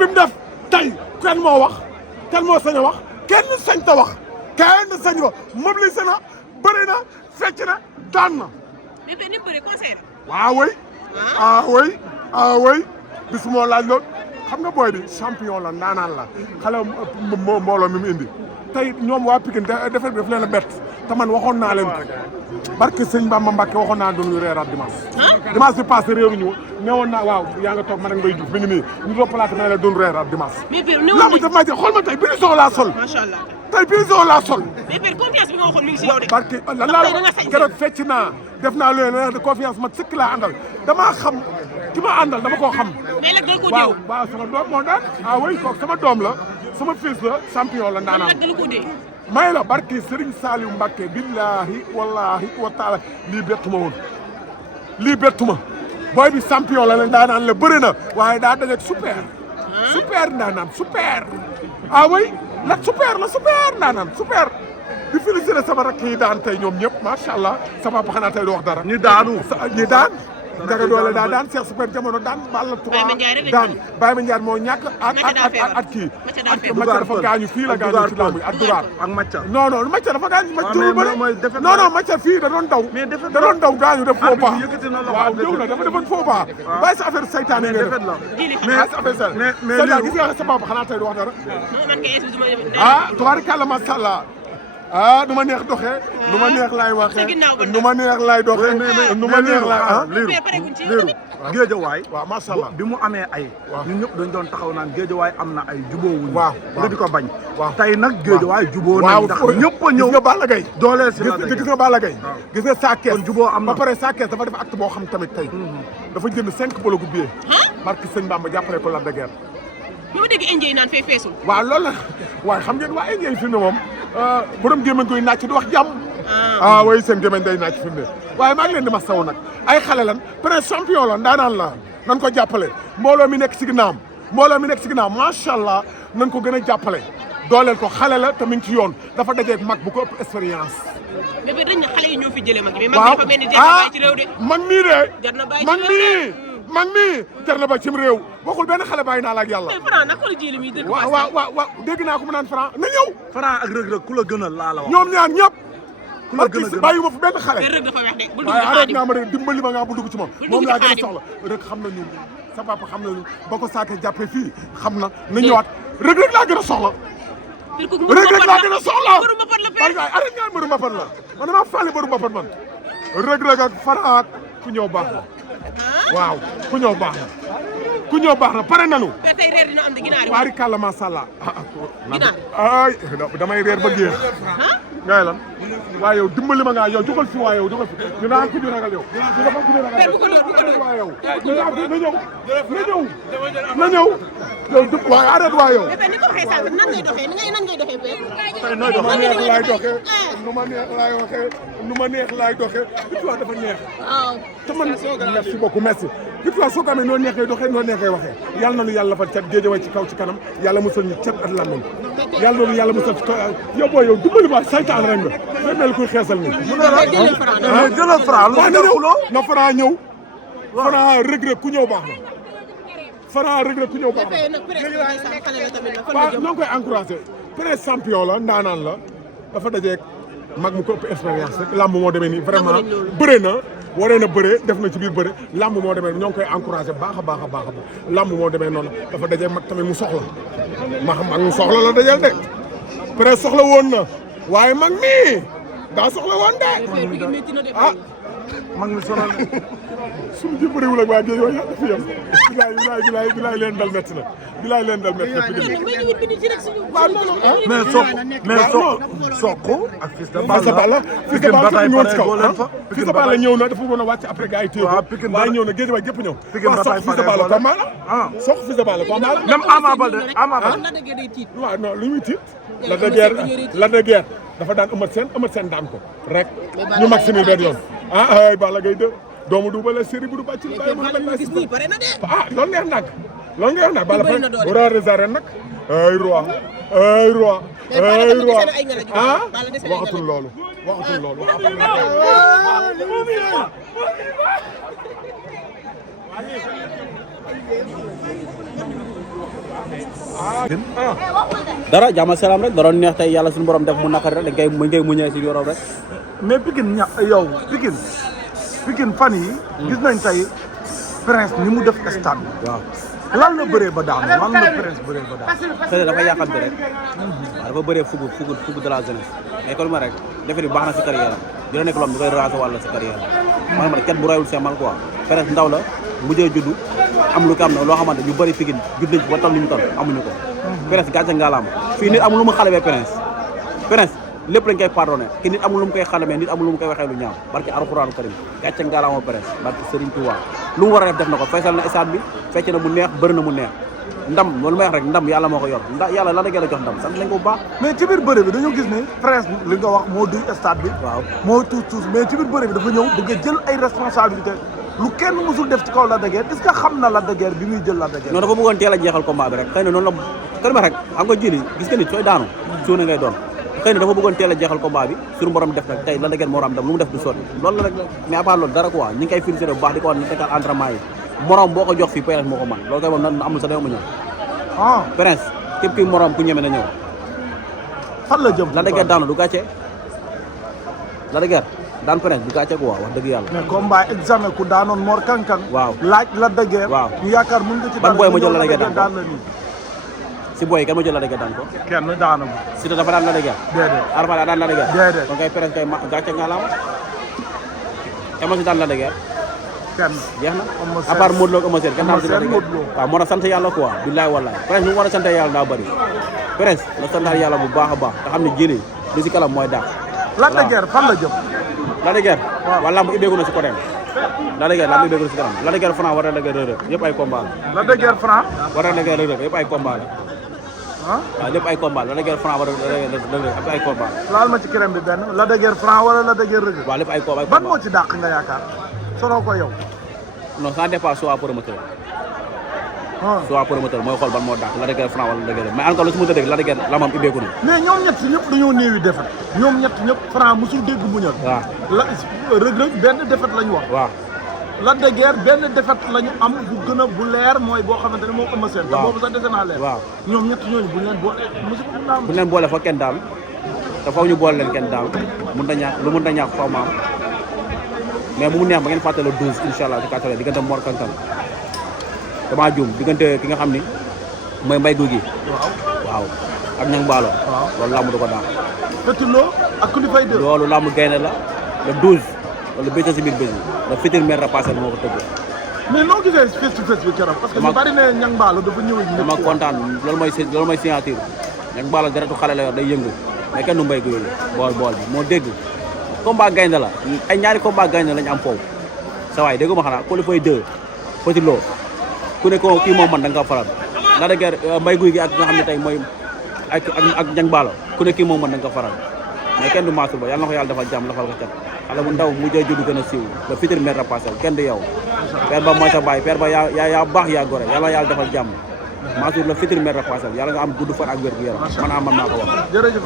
bi mu def tey kenn moo wax kenn moo sañ a wax kenn sañ ta wax kenn sañ wax mobilisé na bëri na fecc na daan na. mais ni mu bëri conseil la. waaw oui. ah oui ah oui bis moo laaj lool xam nga booy bi champion la ndaanaan la xale mbooloo mi mu indi tey ñoom waa Pikine defar bi daf leen a bett te man waxoon naa leen ko barke sëñ Bamba Mbacke waxoon naa doon ñu reeraat dimanche bi passé réeruñu ne woon naa waaw yaa nga toog man ak Mbaye Diouf mi ngi nii ñu doon platé ma ne la doon reeraat dimanche. mais père néew lamb daf maa jël xool ma tey blouson laa sol. macha allah tey blouson laa sol. mais père confiance bi nga waxoon mi ngi si yow de. barke lan laa keroog fecc naa def naa leen de confiance man sëkk laa àndal damaa xam ki ma àndal dama koo xam. mais nag doo ko waaw waaw sama doom moo daan ah oui kooku sama doom la sama fils la champion la ndaanaan. may la barke Serigne Saliou Mbacké billahi wallahi wa taala lii bettu ma woon lii bettu ma booy bi champion la ndaanaan la bëri na waaye daa dajeeg super ndaanaan super ah oui la super ndaanaan super di féliciter sama rakk yi daan tey ñoom ñëpp macha allah sama papa xanaa tey du wax dara. ñi daan. Daga doole daa daan Cheikh Super Jamono daan Balla 3 daan Baye Ma Ndiaye moo ñàkk at kii Macha dafa gaañu fii la gaañu ci lamb yi ak Dugar ak Macha non Macha dafa gaañu Macha fii da doon daw gaañu def faux pas waaw ñëw na dafa defoon faux pas bàyyi sa affaire saytaane nga def mais gis nga sa papa xanaa tey du wax dara ah tubaarikàlla macha allah ah nu ma neex doxee nu ma neex laay waxee nu ma neex laay doxee nu ma neex laay ah liiru géejawaay waaw macha allah bi mu amee ay ñun ñëpp dañ doon taxaw naan géejawaay am na ay jubóowuñ waaw nga di ko bañ waaw tey nag géejawaay jubóo nañ ndax ñëpp a ñëw gis nga Balla Gaye dooleel si gis nga Balla Gaye gis nga Sa Thiès kon jubóo am na ba pare Sa Thiès dafa def acte boo xam tamit tey dafa jënd 5 bologu billet barke sëñ Bamba jàppale ko Lac de Guiers bi ma dégg indien yi naan fee feesul waaw loolu la waaye xam ngeen waa indien yi fi mu ne moom borom gémmañ koy nàcc du wax jàmm ah way seen gémmañ day nàcc fi mu ne waaye maa ngi leen di ma saw nag ay xale lan prince champion la ndaanaan la nan ko jàppale mbooloo mi nekk si ginnaawam macha allah nan ko gën a jàppale dooleel ko xale la te mi ngi ci yoon dafa dajeeg mag bu ko ëpp expérience mais dañ ne xale yi ñoo fi jëlee mag bi mais mag dafa mel ni jar na bàyyi ci réew de mag mii de jar na bàyyi mag mii jar na ba cim réew waxul benn xale bàyyi naa la ak yàlla. Franc nag xool jëli mi dëgg. waaw dégg naa ko mu naan Franc na ñëw. Franc ak Reug Reug ku la gënal laa la wax. ñoom ñaar ñëpp. ku la gën a gën bàyyi ma fi benn xale. mais Reug dafa weex de bul dugg waaye arrêté naa ma de dimbali ma nga bu dugg ci moom. moom laa gën a soxla Xaadim. Reug xam nañu sa papa xam nañu ba ko saakee jàppee fii xam na ñëwaat Reug Reug laa gën a soxla. Reug Reug laa gën a soxla. bari nga arrêté nga mbëru mbapat la man damaa fàlle mbëru mbapat man. Reug Reug ak Franc ku ñëw baax na waaw ku ñëw baax na pare nanu. mais tey reer dina am de ginaar yi. waari kàlla macha allah. ginaar ay damay reer ba géex. ngay lan waaye yow dimbali ma ngaa yow jógal fi waa yow jógal fi ñu naan ku ñu ragal yow. ñu dafa ku ñu ragal yow. waa yow. na ñëw. yow du waaye arrête waa yow. mais ni ko waxee sànq nan ngay doxee nan ngay doxee père. tey nooy doxee nu ma neex laay doxee nu ma neex laay waxee nu ma neex laay doxee victoire dafa neex. waaw. te man merci beaucoup merci. victoire soo ko amee noo neexee doxee noo neexee waxee yàlla na nu yàlla fa cat géejewaay ci kaw ci kanam yàlla musal ñu cat ak làmmiñ yàlla na nu yàlla musal ci kaw yow booy yow dimbali ma saytaan rek nga day mel kuy xeesal ni jëlal Franc waaw na ñëw na Franc ñëw Franc Reug Reug ku ñëw baax na Franc Reug Reug ku ñëw baax na waaw ñoo ngi koy encouragé presse champion la ndaanaan la dafa dajeeg mag mu ko ëpp expérience rek làmb moo demee nii vraiment bëre na waree na bëre def na ci biir bëre làmb moo demee ñoo ngi koy encouragé baax a baax a baax làmb moo demee noonu dafa dajee mag tamit mu soxla ma xam mag mu soxla la dajeel de presse soxla woon na waaye mag mi daa soxla woon de ah mag mi sonal suñu ji bëriwul ak waa géej waaye yàlla fi yem bilaay leen dal métti na bilaay leen dal métti na mais Sokh ak Fils de Balla Fils de Balla ñëwoon ci kaw Fils de Balla ñëw na dafa waroon a wàcc après gars yi téye ko waaye ñëw na géej waay gépp ñëw waaw Sokh Fils de Balla combat la Sokh Fils de Balla combat la même Ama Baldé waaw non lu muy tiit Lac de Guiers dafa daan Eumeu Sène daan ko rek ñu maximil benn yoon ay Balla Gaye 2 doomu du bala série bu du bàcc bàyyi mu loolu neex nag loolu nga wax nag Balla pare bu roi des arènes nag ay roi waxatul loolu dara jàmm salaam rek da doon neex tey yàlla suñu borom def mu naqari rek dañ koy muñee si yorom rek. mais Pikine yow Pikine fan yi gis nañ tey Prince ni mu def stade bi. waaw lan la bëree ba daanu lan la Prince bëree ba daanu. xëy na dafa yàqante rek. waaw dafa bëree fugu de la jeunesse. mais comme rek defe ni baax na si carrière am dina nekk loolu du koy raser wàll si carrière am. maanaam cat bu rayul semal quoi Prince ndaw la mujjee juddu am lu ko am na loo xamante ñu bëri Pikine judd nañ ci ba toll ni ñu toll amuñu ko. Prince gàcce ngalaam fii nit amul lu mu xalabee Prince lépp lañ koy pardonné ki nit amul lu mu koy xalamee nit amul lu mu koy waxee lu ñaaw barki alxuraanu karim gàcce ngalaama Prince barki Serigne Touba lu mu war a def na ko feesal na stade bi fecc na mu neex bëri na mu neex ndam loolu may wax rek ndam yàlla moo ko yor yàlla la da ngeen a jox ndam sant nañ ko bu baax. mais ci biir bëre bi dañoo gis ne Prince li nga wax moo duy stade bi. waaw moo tuus mais ci biir bëre bi dafa ñëw bëgg a jël ay responsabilité lu kenn musul def ci kaw Lac de Guiers est-ce que xam na Lac de Guiers bi muy jël Lac de Guiers. non dafa bëggoon teel a jeexal combat bi rek xëy na noonu la kër ma rek xam nga jëli gis nga nit sooy daanu suuna ngay doon xëy na dafa bëggoon teel a jeexal combat bi suñu borom def nag tey Lac de Guiers moo am ndam lu mu def du sotti loolu la rek mais à part loolu dara quoi ñi ngi koy félicité bu baax di ko wax ne tegal entraînement yi morom boo ko jox fii Prince moo ko man loolu koy moom na amul sa dama ñëw Prince képp kuy morom ku ñeme na ñëw fan la jëm Lac de Guiers daanu du gàcce Lac de Guiers daan Prince du gàcce quoi wax dëgg yàlla mais combat examen ku daanoon Mor Kankang waaw laaj Lac de Guiers waaw ñu yaakaar mën nga ci ban booy ma jël Lac de Guiers daan la nii si booy kan ma jël Lac de Guiers daan ko kenn daanu si te dafa daan Lac de Guiers déedéet Arma daan Lac de Guiers déedéet donc kay Prince kay gàcce nga laam ma si daan Lac de Guiers kenn jeex na à part Modou Lo ak Eumeu Sène kenn daal si Lac de Guiers waaw moo tax sant yàlla quoi billaay wallaay Prince nu mu war a sant yàlla daa bëri Prince na santaat yàlla bu baax a baax te xam ne jëli li si kalam mooy daax Lac de Guiers fan la jëm Lac de Guiers waaw lamb ibbeeku na si côté Lac de Guiers lamb ibbeeku na si kanam Lac de Guiers Franc war na Lac de Guiers Reug Reug yëpp ay combat la Lac de Guiers Franc war na Lac de Guiers Reug Reug yëpp ay combat la waaw lépp ay combat la Lac de Guiers Franc war na Lac de Guiers yëpp ay combat laal ma ci crème bi benn Lac de Guiers Franc wala Lac de Guiers Reug Reug waaw lépp ay combat ban moo ci dàq nga yaakaar solo ko yow non ça dépend soit promoteur soit promoteur mooy xool ban moo dàq Lac de Guiers Franc wala Lac de Guiers mais encore lu si mënta dégg Lac de Guiers lamam ibbeeku na mais ñoom ñett ñëpp dañoo néewi defet ñoom ñett ñëpp Franc musul dégg muñal waaw la Reug Reug benn defet la ñu wax waaw Lac de Guiers benn defet la ñu am bu gën a bu leer mooy boo xamante ne moo Eumeu Sène te boobu sax dese naa leer waaw ñoom ñett ñooñu buñ leen boole musul mun naa am bu leen boole fa kenn daal te faw ñu boole leen kenn daal mun na ñàkk lu mun na ñàkk faw ma am mais bu mu neex ba ngeen fàtte le 12 incha allah di kàttale diggante Mor Kankang damaa juum diggante ki nga xam ni mooy mbay gu gi waaw ak ñang baalo loolu làmb du ko daan Petit Lo ak Kulifay 2 loolu làmb gaynde la le 12 wala béykat si biir bés bi le futur maire repassé moo ko tëgg mais noo gisee face to face bi keroog parce que ñu bari ne ñang baalo dafa ñëw ñu dama kontaan loolu mooy signature ñang baalo deretu xale la yor day yëngu mais kenn du mbay gu yi bool bi moo dégg combat gaynde la ay ñaari combat gaynde lañu am foofu sa waay déggu ma xanaa Kulifay 2 Petit Lo ku ne ko kii moom man da nga ko faral Lac de Guiers mbay guy gi ak nga xam ne tey mooy ak ñang baalo ku ne kii moom man da nga ko faral mais kenn du Mansour Ba yàlla na ko yàlla defal jàmm lafal ko cat xale bu ndaw mu jëy juddu gën a siiw le futur maire repassel kenn du yow père ba mooy sa baay père ba yaa baax yaa gore yàlla na yàlla defal jàmm Mansour le futur maire repassel yàlla nga am gudd fan ak wér gu yaram man maa ko wax jërëjëf